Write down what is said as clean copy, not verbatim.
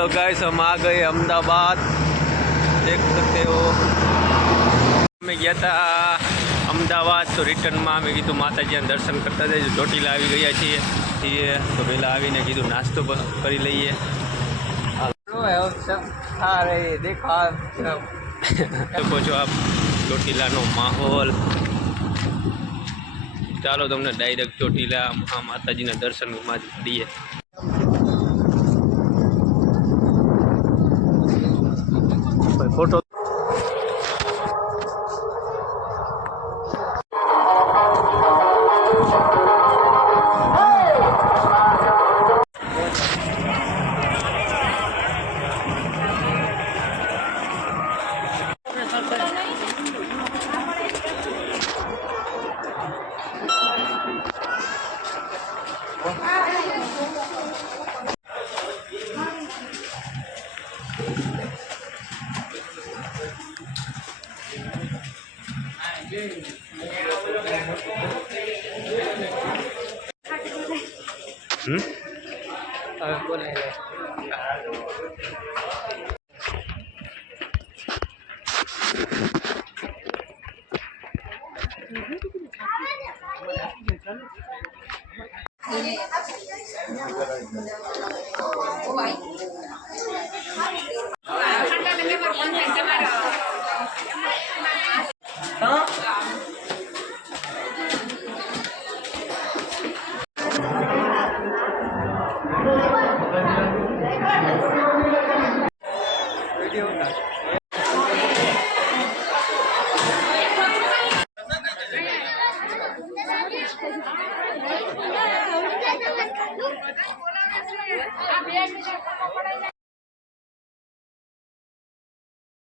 Hello guys, हम आ गए अहमदाबाद। देख सकते हो मैं गया था अमदावाद, तो रिटर्न में मैं कीधु माताजी दर्शन करता थे। ચોટીલા આવી ગયા છીએ તો પહેલાં આવીને કીધું નાસ્તો કરી લઈએ। देखो जो आप ચોટીલાનો માહોલ। ચાલો તમને ડાયરેક્ટ ચોટીલા માતાજીના દર્શન દઈએ। फोटो